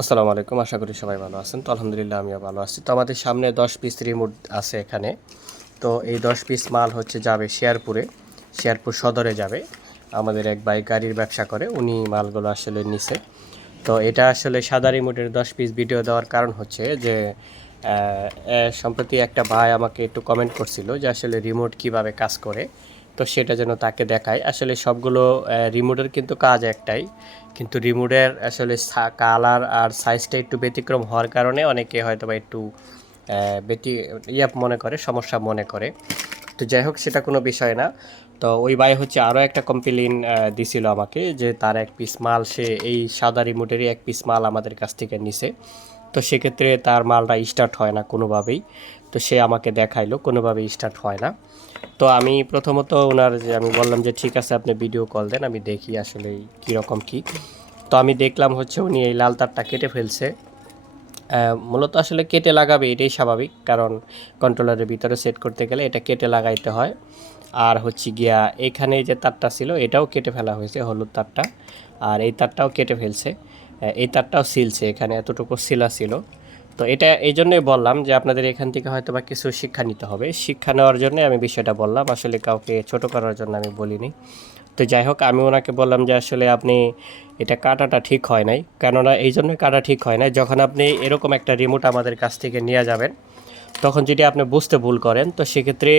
আসসালামু আলাইকুম, আশা করি সবাই ভালো আছেন। তো আলহামদুলিল্লাহ আমিও ভালো আছি। তো আমাদের সামনে দশ পিস রিমোট আছে এখানে। তো এই দশ পিস মাল হচ্ছে যাবে শেয়ারপুরে। শেয়ারপুর সদরে যাবে। আমাদের এক ভাই গাড়ির ব্যবসা করে, উনি মালগুলো আসলে নিছে। তো এটা আসলে সাদা রিমোটের দশ পিস ভিডিও দেওয়ার কারণ হচ্ছে যে সম্প্রতি একটা ভাই আমাকে একটু কমেন্ট করছিল যে আসলে রিমোট কীভাবে কাজ করে। তো সেটা যেন তাকে দেখায়। আসলে সবগুলো রিমোটের কিন্তু কাজ একটাই। কিন্তু রিমোটের আসলে কালার আর সাইজটা একটু ব্যতিক্রম হওয়ার কারণে অনেকে হয়তো বা একটু ব্যতি, ইয়া মনে করে, সমস্যা মনে করে। তো যাই হোক, সেটা কোনো বিষয় না। তো ওই ভাই হচ্ছে আরও একটা কমপ্লেন দিছিল আমাকে যে তার এক পিস মাল, সে এই সাদা রিমোটেরই এক পিস মাল আমাদের কাছ থেকে নিছে। তো সেক্ষেত্রে তার মালটা স্টার্ট হয় না কোনোভাবেই। তো সে আমাকে দেখাইলো, কোনোভাবেই স্টার্ট হয় না। তো আমি প্রথমত ওনার যে, আমি বললাম যে, ঠিক আছে, আপনি ভিডিও কল দেন, আমি দেখি আসলে কীরকম কি। তো আমি দেখলাম হচ্ছে উনি এই লাল তারটা কেটে ফেলছে। মূলত আসলে কেটে লাগাবে, এটাই স্বাভাবিক। কারণ কন্ট্রোলারের ভিতরে সেট করতে গেলে এটা কেটে লাগাইতে হয়। আর হচ্ছে গিয়া, এখানে যে তারটা ছিল, এটাও কেটে ফেলা হয়েছে, হলুদ তারটা। আর এই তারটাও কেটে ফেলছে। এই তারটাও সিলছে, এখানে এতটুকু সিলা ছিল। তো এটা এই জন্যই বললাম যে আপনাদের এখান থেকে হয়তো বা কিছু শিক্ষা নিতে হবে। শিক্ষা নেওয়ার জন্য আমি বিষয়টা বললাম, আসলে কাউকে ছোট করার জন্য আমি বলিনি। তো যাই হোক, আমি ওনাকে বললাম যে আসলে আপনি এটা কাটাটা ঠিক হয় নাই। কেননা এই জন্যই কাটা ঠিক হয় নাই। যখন আপনি এরকম একটা রিমোট আমাদের কাছ থেকে নিয়ে যাবেন তখন যদি আপনি বুঝতে ভুল করেন, তো সেক্ষেত্রে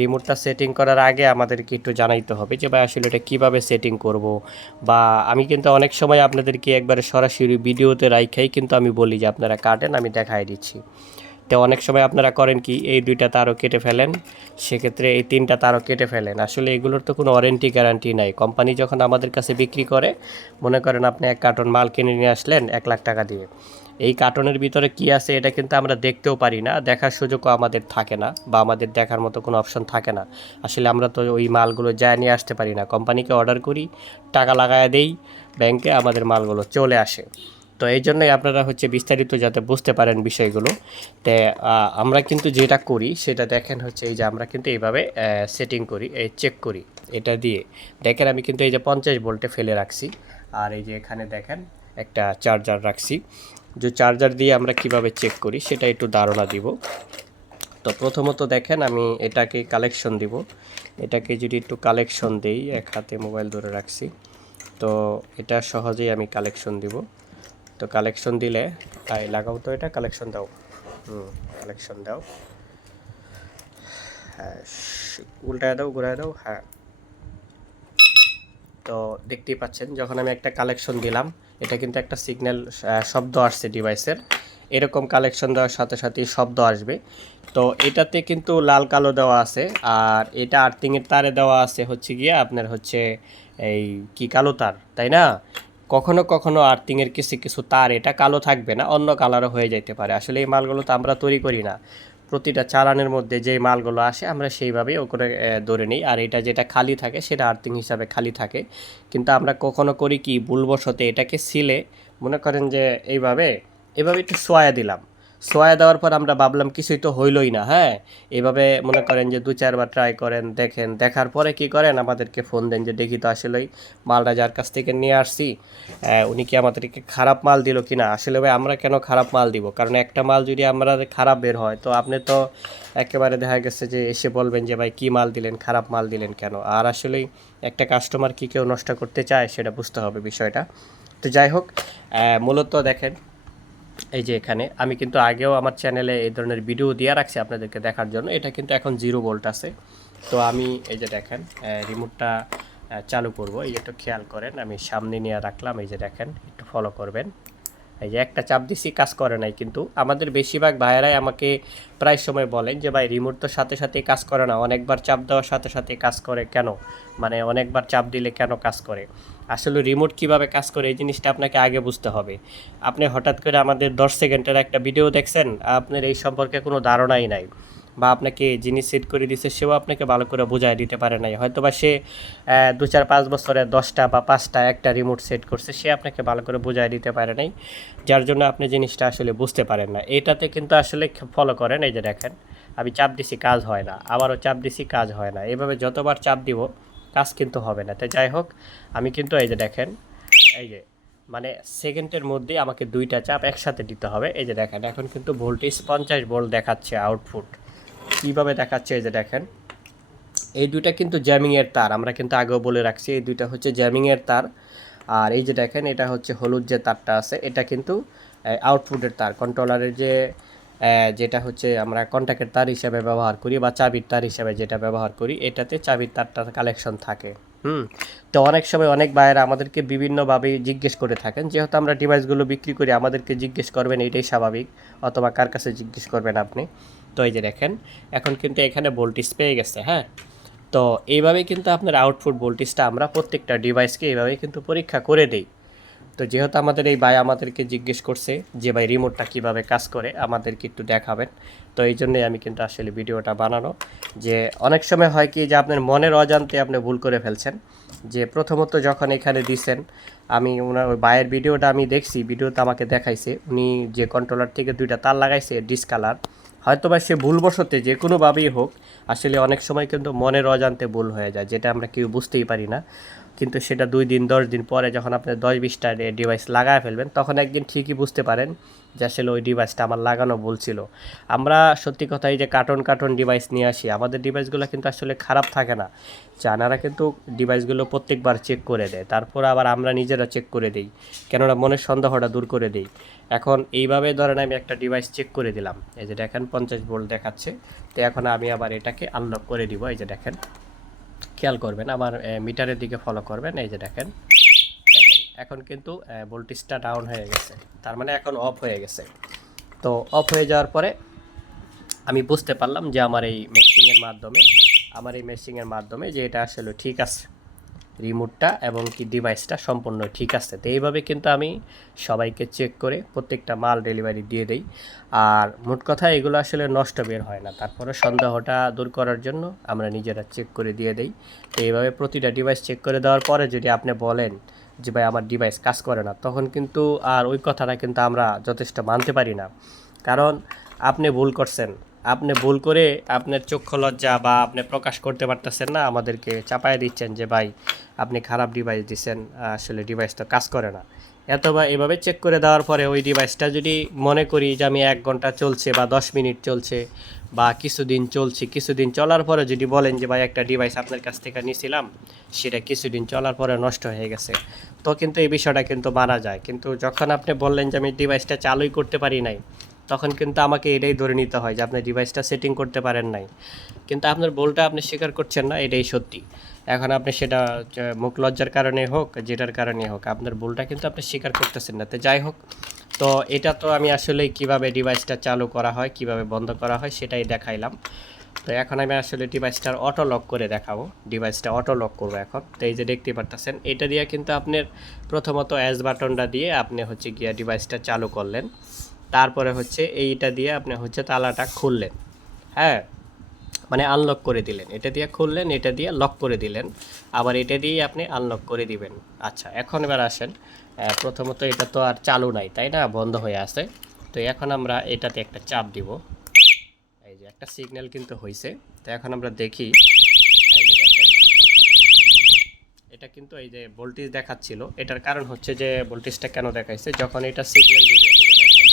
রিমোটটা সেটিং করার আগে আমাদেরকে একটু জানাইতে হবে যে, ভাই, আসলে এটা কীভাবে সেটিং করব? বা আমি কিন্তু অনেক সময় আপনাদেরকে একবারে সরাসরি ভিডিওতে রাইখাই, কিন্তু আমি বলি যে, আপনারা কাটেন, আমি দেখাই দিচ্ছি। তো অনেক সময় আপনারা করেন কি, এই দুইটা তারও কেটে ফেলেন, সেক্ষেত্রে এই তিনটা তারও কেটে ফেলেন। আসলে এগুলোর তো কোনো ওয়ারেন্টি গ্যারান্টি নাই। কোম্পানি যখন আমাদের কাছে বিক্রি করে, মনে করেন আপনি এক কার্টন মাল কিনে নিয়ে আসলেন, এক লাখ টাকা দিয়ে। এই কার্টনের ভিতরে কি আছে এটা কিন্তু আমরা দেখতেও পারি না, দেখার সুযোগও আমাদের থাকে না বা আমাদের দেখার মতো কোনো অপশন থাকে না। আসলে আমরা তো ওই মালগুলো যায় নিয়ে আসতে পারি না। কোম্পানিকে অর্ডার করি, টাকা লাগায় দেই ব্যাংকে আমাদের মালগুলো চলে আসে। তো এই জন্যই আপনারা হচ্ছে বিস্তারিত যাতে বুঝতে পারেন বিষয়গুলো। তে আমরা কিন্তু যেটা করি সেটা দেখেন হচ্ছে এই যে আমরা কিন্তু এইভাবে সেটিং করি এই চেক করি এটা দিয়ে। দেখেন আমি কিন্তু এই যে পঞ্চাশ ভোল্টে ফেলে রাখছি। আর এই যে এখানে দেখেন একটা চার্জার রাখছি। যে চার্জার দিয়ে আমরা কীভাবে চেক করি, সেটা একটু ধারণা দিব। তো প্রথমত দেখেন, আমি এটাকে কালেকশন দিব। এটাকে যদি একটু কালেকশন দিই, এক হাতে মোবাইল ধরে রাখছি, তো এটা সহজেই আমি কালেকশন দিব। তো কালেকশন দিলে তাই লাগাও তো এটা কালেকশন দাও। হুম কালেকশন দাও। হ্যাঁ উল্টায় দাও, ঘুরায় দাও হ্যাঁ। তো দেখতেই পাচ্ছেন, যখন আমি একটা কালেকশন দিলাম, এটা কিন্তু একটা সিগন্যাল শব্দ আসছে ডিভাইসের এরকম কালেকশন দেওয়ার সাথে সাথে শব্দ আসবে। তো এটাতে কিন্তু লাল কালো দেওয়া আছে, আর এটা আর্থিংয়ের তারে দেওয়া আছে, হচ্ছে গিয়ে আপনার হচ্ছে এই কি কালো তার, তাই না? কখনো কখনো আর্থিংয়ের কিছু কিছু তার, এটা কালো থাকবে না, অন্য কালারও হয়ে যেতে পারে। আসলে এই মালগুলো তো আমরা তৈরি করি না। প্রতিটা চালানের মধ্যে যে মালগুলো আসে, আমরা সেইভাবেই ও করে ধরে নিই। আর এটা যেটা খালি থাকে, সেটা আর্থিং হিসাবে খালি থাকে। কিন্তু আমরা কখনো করি কি, ভুলবশতে এটাকে সিলে মনে করেন যে এইভাবে, এভাবে একটু সোয়া দিলাম। সোয়া দেওয়ার পর আমরা ভাবলাম কিছুই তো হইলই না হ্যাঁ? এইভাবে মনে করেন যে দু চারবার ট্রাই করেন, দেখেন, দেখার পরে কি করেন? আমাদেরকে ফোন দেন যে, দেখি তো আসলেই মালটা যার কাছ থেকে নিয়ে আসছি উনি কি আমাদেরকে খারাপ মাল দিল কি না আসলে ভাই, আমরা কেন খারাপ মাল দিব? কারণ একটা মাল যদি আমরা খারাপ বের হয়, তো আপনি তো একেবারে দেখা গেছে যে এসে বলবেন যে, ভাই, কি মাল দিলেন, খারাপ মাল দিলেন কেন? আর আসলেই একটা কাস্টমার কি কেউ নষ্ট করতে চায়, সেটা বুঝতে হবে বিষয়টা। তো যাই হোক মূলত দেখেন এই যে এখানে, আমি কিন্তু আগেও আমার চ্যানেলে এই ধরনের ভিডিও দিয়ে রাখছি আপনাদেরকে দেখার জন্য। এটা কিন্তু এখন জিরো ভোল্ট আছে। তো আমি এই যে দেখেন রিমোটটা চালু করব। এই একটু খেয়াল করেন, আমি সামনে নিয়ে রাখলাম। এই যে দেখেন, একটু ফলো করবেন। এই যে একটা চাপ দিছি, কাজ করে নাই কিন্তু। আমাদের বেশিরভাগ ভাইয়েরাই আমাকে প্রায় সময় বলেন যে, ভাই রিমোট তো সাথে সাথে কাজ করে না। অনেকবার চাপ দেওয়ার সাথে সাথে কাজ করে কেন? মানে অনেকবার চাপ দিলে কেন কাজ করে? আসলে রিমোট কীভাবে কাজ করে এই জিনিসটা আপনাকে আগে বুঝতে হবে। আপনি হঠাৎ করে আমাদের দশ সেকেন্ডের একটা ভিডিও দেখছেন, আপনার এই সম্পর্কে কোনো ধারণাই নাই বা আপনাকে জিনিস সেট করে দিছে সেও আপনাকে ভালো করে বোঝায় দিতে পারে নাই। হয়তো বা সে দু চার পাঁচ বছরে দশটা বা পাঁচটা একটা রিমোট সেট করছে, সে আপনাকে ভালো করে বোঝায় দিতে পারে নাই, যার জন্য আপনি জিনিসটা আসলে বুঝতে পারেন না। এটাতে কিন্তু আসলে ফলো করেন, এই যে দেখেন, আমি চাপ দিছি, কাজ হয় না, আবারও চাপ দিছি, কাজ হয় না। এভাবে যতবার চাপ দিব কাজ কিন্তু হবে না। তাই যাই হোক, আমি কিন্তু এই যে দেখেন, এই যে মানে সেকেন্ডের মধ্যে আমাকে দুইটা চাপ একসাথে দিতে হবে। এই যে দেখেন, এখন কিন্তু ভোল্টেজ পঞ্চাশ ভোল্ট দেখাচ্ছে আউটপুট কীভাবে দেখাচ্ছে এই যে দেখেন, এই দুইটা কিন্তু জ্যামিংয়ের তার, আমরা কিন্তু আগেও বলে রাখছি, এই দুইটা হচ্ছে জ্যামিংয়ের তার। আর এই যে দেখেন, এটা হচ্ছে হলুদ যে তারটা আছে, এটা কিন্তু আউটপুটের তার কন্ট্রোলারের যে যেটা হচ্ছে আমরা কন্ট্যাক্টের তার হিসাবে ব্যবহার করি বা চাবির তার হিসাবে যেটা ব্যবহার করি, এটাতে চাবির তারটা কালেকশন থাকে। হুম? তো অনেক সময় অনেক ভাইয়েরা আমাদেরকে বিভিন্নভাবে জিজ্ঞেস করে থাকেন, যেহেতু আমরা ডিভাইসগুলো বিক্রি করি, আমাদেরকে জিজ্ঞেস করবেন, এটাই স্বাভাবিক? অথবা, কার কাছে জিজ্ঞেস করবেন আপনি? তো এই যে দেখেন, এখন কিন্তু এখানে ভোল্টেজ পেয়ে গেছে হ্যাঁ? তো এইভাবেই কিন্তু আপনার আউটপুট ভোল্টেজটা আমরা প্রত্যেকটা ডিভাইসকে এইভাবেই কিন্তু পরীক্ষা করে দেই। তো যেহেতু আমাদের এই ভাই আমাদেরকে জিজ্ঞেস করছে যে ভাই রিমোটটা কীভাবে কাজ করে, আমাদেরকে একটু দেখাবেন। তো এই জন্যই আমি কিন্তু আসলে ভিডিওটা বানানো। যে অনেক সময় হয় কি যে আপনার মনের অজান্তে আপনি ভুল করে ফেলছেন। যে প্রথমত যখন এখানে দিছেন, আমি ওনার ওই ভাইয়ের ভিডিওটা আমি দেখছি, ভিডিওতে আমাকে দেখাইছে। উনি যে কন্ট্রোলার থেকে দুইটা তার লাগাইছে ডিসকালার হয়তো বা সে ভুলবশতে যে কোনোভাবেই হোক, আসলে অনেক সময় কিন্তু মনের অজান্তে ভুল হয়ে যায়, যেটা আমরা কেউ বুঝতেই পারি না। কিন্তু সেটা দুই দিন, দশ দিন পরে যখন আপনি দশ বিশটা ডিভাইস লাগায় ফেলবেন, তখন একদিন ঠিকই বুঝতে পারেন যে আসলে ওই ডিভাইসটা আমার লাগানো ভুল ছিল। আমরা সত্যি কথা এই যে কার্টন কার্টন ডিভাইস নিয়ে আসি, আমাদের ডিভাইসগুলো কিন্তু আসলে খারাপ থাকে না। জানারা কিন্তু ডিভাইসগুলো প্রত্যেকবার চেক করে দেয়, তারপর আবার আমরা নিজেরা চেক করে দিই, কেননা মনের সন্দেহটা দূর করে দিই। এখন এইভাবে ধরেন আমি একটা ডিভাইস চেক করে দিলাম, এই যে দেখেন পঞ্চাশ ভোল্ট দেখাচ্ছে, তো এখন আমি আবার এটাকে আনলক করে দিব, এই যে দেখেন। খেয়াল করবেন আমার মিটারের দিকে ফলো করবেন, এই যে দেখেন। দেখেন, এখন কিন্তু ভোল্টেজটা ডাউন হয়ে গেছে। তার মানে এখন অফ হয়ে গেছে। তো অফ হয়ে যাওয়ার পরে আমি বুঝতে পারলাম যে আমার এই মেশিংয়ের মাধ্যমে, আমার এই মেশিংয়ের মাধ্যমে যে এটা আসলে ঠিক আছে। রিমোটটা এবং কি ডিভাইসটা সম্পূর্ণ ঠিক আছে। তো এইভাবে কিন্তু আমি সবাইকে চেক করে প্রত্যেকটা মাল ডেলিভারি দিয়ে দেই। আর মোট কথা এগুলো আসলে নষ্ট বের হয় না। তারপরে সন্দেহটা দূর করার জন্য আমরা নিজেরা চেক করে দিয়ে দেই। তো এইভাবে প্রতিটা ডিভাইস চেক করে দেওয়ার পরে যদি আপনি বলেন যে, ভাই, আমার ডিভাইস কাজ করে না, তখন কিন্তু আর ওই কথাটা কিন্তু আমরা যথেষ্ট মানতে পারি না। কারণ আপনি ভুল করছেন। আপনি ভুল করে আপনার চক্ষু লজ্জা বা আপনি প্রকাশ করতে পারতেছেন না। আমাদেরকে চাপায় দিচ্ছেন যে, ভাই আপনি খারাপ ডিভাইস দিচ্ছেন আসলে ডিভাইস তো কাজ করে না। এত বা এভাবে চেক করে দেওয়ার পরে ওই ডিভাইসটা যদি মনে করি যে আমি এক ঘণ্টা চলছে বা দশ মিনিট চলছে বা কিছুদিন চলছে, কিছুদিন চলার পরে যদি বলেন যে, ভাই, একটা ডিভাইস আপনার কাছ থেকে নিয়েছিলাম সেটা কিছুদিন চলার পরে নষ্ট হয়ে গেছে। তো কিন্তু এই বিষয়টা কিন্তু মানা যায়। কিন্তু যখন আপনি বললেন যে, আমি ডিভাইসটা চালুই করতে পারি নাই তখন কিন্তু আমাকে এটাই ধরে নিতে হয় যে আপনি ডিভাইসটা সেটিং করতে পারেন নাই। কিন্তু আপনার বলটা আপনি স্বীকার করছেন না, এটাই সত্যি। এখন আপনি সেটা মুখ লজ্জার কারণে হোক, যেটার কারণে হোক, আপনার ভুলটা কিন্তু আপনি স্বীকার করতেছেন না। তো যাই হোক, তো এটা তো আমি আসলে কীভাবে ডিভাইসটা চালু করা হয়, কীভাবে বন্ধ করা হয়, সেটাই দেখাইলাম। তো এখন আমি আসলে ডিভাইসটার অটো লক করে দেখাবো। ডিভাইসটা অটো লক করব এখন। তো এই যে দেখতে পারতেছেন, এটা দিয়ে কিন্তু আপনার প্রথমত অ্যাজ বাটনটা দিয়ে আপনি হচ্ছে গিয়া ডিভাইসটা চালু করলেন। তারপরে হচ্ছে এইটা দিয়ে আপনি হচ্ছে তালাটা খুললেন। হ্যাঁ? মানে আনলক করে দিলেন। এটা দিয়ে খুললেন, এটা দিয়ে লক করে দিলেন। আবার এটা দিয়েই আপনি আনলক করে দিবেন। আচ্ছা এখন এবার আসেন। প্রথমত এটা তো আর চালু নাই, তাই না? বন্ধ হয়ে আছে। তো এখন আমরা এটাতে একটা চাপ দিব। এই যে একটা সিগন্যাল কিন্তু হয়েছে তো এখন আমরা দেখি। এই যে দেখেন। এটা কিন্তু এই যে ভোল্টেজ দেখাচ্ছিল। এটার কারণ হচ্ছে যে ভোল্টেজটা কেন দেখাইছে? যখন এটা সিগন্যাল দিবে এই যে দেখেন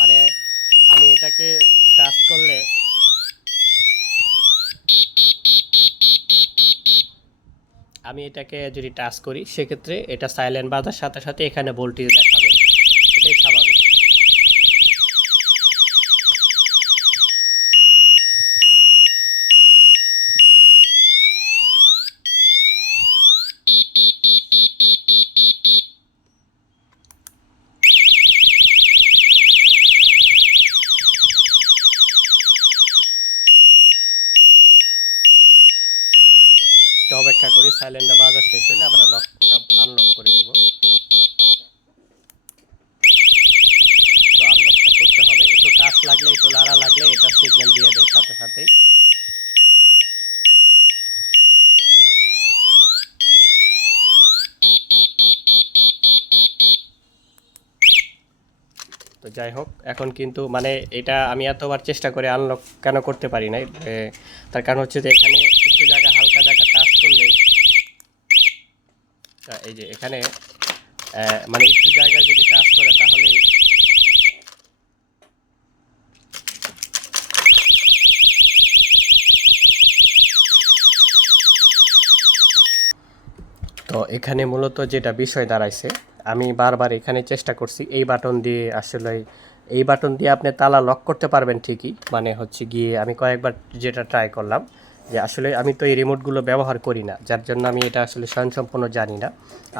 মানে আমি এটাকে টাচ করলে আমি এটাকে যদি টাচ করি, সেক্ষেত্রে এটা সাইলেন্ট বাজার সাথে সাথে এখানে ভোল্টেজ দেখাবে এটাই স্বাভাবিক তো অপেক্ষা করি সাইলেন্টটা বাজা শেষ হলে আমরা লকটা আনলক করে দিব তো আনলকটা করতে হবে। একটু টাচ লাগলে, একটু লাড়া লাগলে এটা সিগন্যাল দিয়ে দেয় সাথে সাথেই। তো যাই হোক, এখন কিন্তু মানে এটা আমি এতবার চেষ্টা করে আনলক কেন করতে পারি নাই? তার কারণ হচ্ছে যে এখানে কিছু জায়গা হালকা জায়গা টাচ তা এই যে এখানে মানে একটু জায়গায় যদি কাজ করে তাহলে তো এখানে মূলত যেটা বিষয় দাঁড়াইছে, আমি বারবার এখানে চেষ্টা করছি এই বাটন দিয়ে আসলে, এই বাটন দিয়ে আপনি তালা লক করতে পারবেন ঠিকই। মানে হচ্ছে গিয়ে আমি কয়েকবার যেটা ট্রাই করলাম যে আসলে আমি তো এই রিমোটগুলো ব্যবহার করি না, যার জন্য আমি এটা আসলে স্বয়ংসম্পূর্ণ জানি না।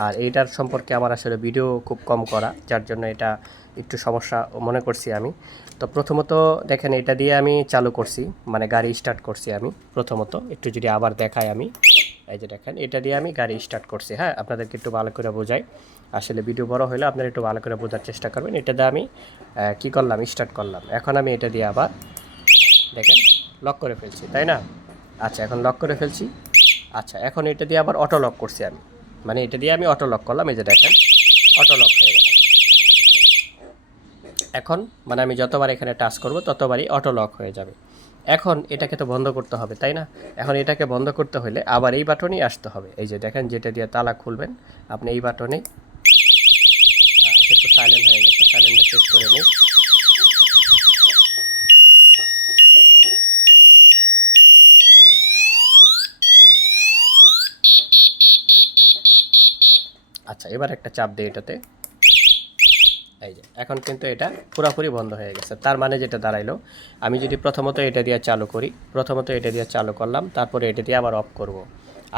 আর এইটার সম্পর্কে আমার আসলে ভিডিও খুব কম করা, যার জন্য এটা একটু সমস্যা মনে করছি আমি। তো প্রথমত দেখেন, এটা দিয়ে আমি চালু করছি মানে গাড়ি স্টার্ট করছি আমি প্রথমত। একটু যদি আবার দেখাই আমি, এই যে দেখেন, এটা দিয়ে আমি গাড়ি স্টার্ট করছি। হ্যাঁ আপনাদেরকে একটু ভালো করে বোঝাই। আসলে ভিডিও বড় হলে আপনারা একটু ভালো করে বোঝার চেষ্টা করবেন। এটা দিয়ে আমি কি করলাম? স্টার্ট করলাম। এখন আমি এটা দিয়ে আবার, দেখেন লক করে ফেলছি, তাই না? আচ্ছা এখন লক করে ফেলছি। আচ্ছা এখন এটা দিয়ে আবার অটো লক করছি আমি। মানে এটা দিয়ে আমি অটো লক করলাম এই যে দেখেন অটো লক হয়ে গেল। এখন মানে আমি যতবার এখানে টাচ করব ততবারই অটো লক হয়ে যাবে। এখন এটাকে তো বন্ধ করতে হবে তাই না? এখন এটাকে বন্ধ করতে হলে আবার এই বাটনেই আসতে হবে। এই যে দেখেন যেটা দিয়ে তালা খুলবেন আপনি এই বাটনেই আহ, একটু সাইলেন্ট হয়ে গেছে সাইলেন্টটা শেষ করে নিই আচ্ছা এবার একটা চাপ দিই এটাতে। এই যে, এখন কিন্তু এটা পুরোপুরি বন্ধ হয়ে গেছে। তার মানে যেটা দাঁড়াইলো, আমি যদি প্রথমত এটা দিয়ে চালু করি, প্রথমত এটা দিয়ে চালু করলাম, তারপরে এটা দিয়ে আবার অফ করব।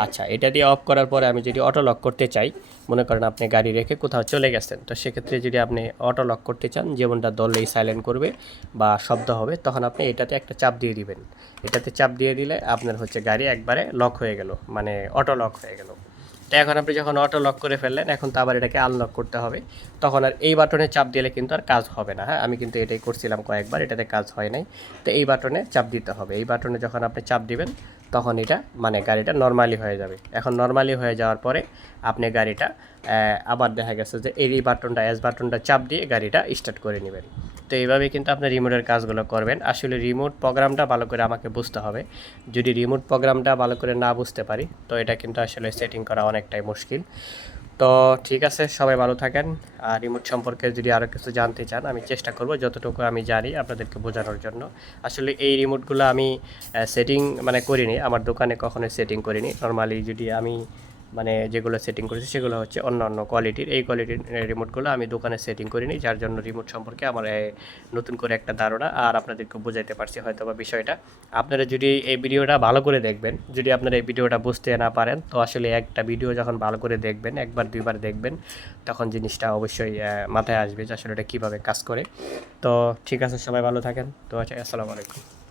আচ্ছা এটা দিয়ে অফ করার পরে আমি যদি অটো লক করতে চাই, মনে করেন আপনি গাড়ি রেখে কোথাও চলে গেছেন, তো সেক্ষেত্রে যদি আপনি অটো লক করতে চান যেমনটা দললেই সাইলেন্ট করবে বা শব্দ হবে, তখন আপনি এটাতে একটা চাপ দিয়ে দিবেন। এটাতে চাপ দিয়ে দিলে আপনার হচ্ছে গাড়ি একবারে লক হয়ে গেল মানে অটো লক হয়ে গেল। তো এখন আপনি যখন অটো লক করে ফেললেন, এখন তো আবার এটাকে আনলক করতে হবে। তখন আর এই বাটনে চাপ দিলে কিন্তু আর কাজ হবে না হ্যাঁ? আমি কিন্তু এটাই করছিলাম কয়েকবার, এটাতে কাজ হয় নাই। তো এই বাটনে চাপ দিতে হবে। এই বাটনে যখন আপনি চাপ দিবেন, তখন এটা মানে গাড়িটা নর্মালি হয়ে যাবে। এখন নর্মালি হয়ে যাওয়ার পরে আপনি গাড়িটা আবার দেখা গেছে যে এই বাটনটা এস বাটনটা চাপ দিয়ে গাড়িটা স্টার্ট করে নেবেন। তো এইভাবে কিন্তু আপনি রিমোটের কাজগুলো করবেন। আসলে রিমোট প্রোগ্রামটা ভালো করে আমাকে বুঝতে হবে। যদি রিমোট প্রোগ্রামটা ভালো করে না বুঝতে পারি, তো এটা কিন্তু আসলে সেটিং করা অনেকটাই মুশকিল। তো ঠিক আছে, সবাই ভালো থাকেন। আর রিমোট সম্পর্কে যদি আরও কিছু জানতে চান, আমি চেষ্টা করব যতটুকু আমি জানি আপনাদেরকে বোঝানোর জন্য। আসলে এই রিমোটগুলো আমি সেটিং মানে করিনি। আমার দোকানে কখনোই সেটিং করিনি। নর্মালি যদি আমি মানে যেগুলো সেটিং করেছি সেগুলো হচ্ছে অন্য অন্য কোয়ালিটির এই কোয়ালিটির রিমোটগুলো আমি দোকানে সেটিং করিনি, যার জন্য রিমোট সম্পর্কে আমার নতুন করে একটা ধারণা আর আপনাদেরকে বোঝাইতে পারছি হয়তো বা বিষয়টা। আপনারা যদি এই ভিডিওটা ভালো করে দেখবেন, যদি আপনারা এই ভিডিওটা বুঝতে না পারেন, তো আসলে একটা ভিডিও যখন ভালো করে দেখবেন, একবার দুইবার দেখবেন, তখন জিনিসটা অবশ্যই মাথায় আসবে যে আসলে এটা কীভাবে কাজ করে। তো ঠিক আছে, সবাই ভালো থাকেন। তো আচ্ছা আসসালামু আলাইকুম।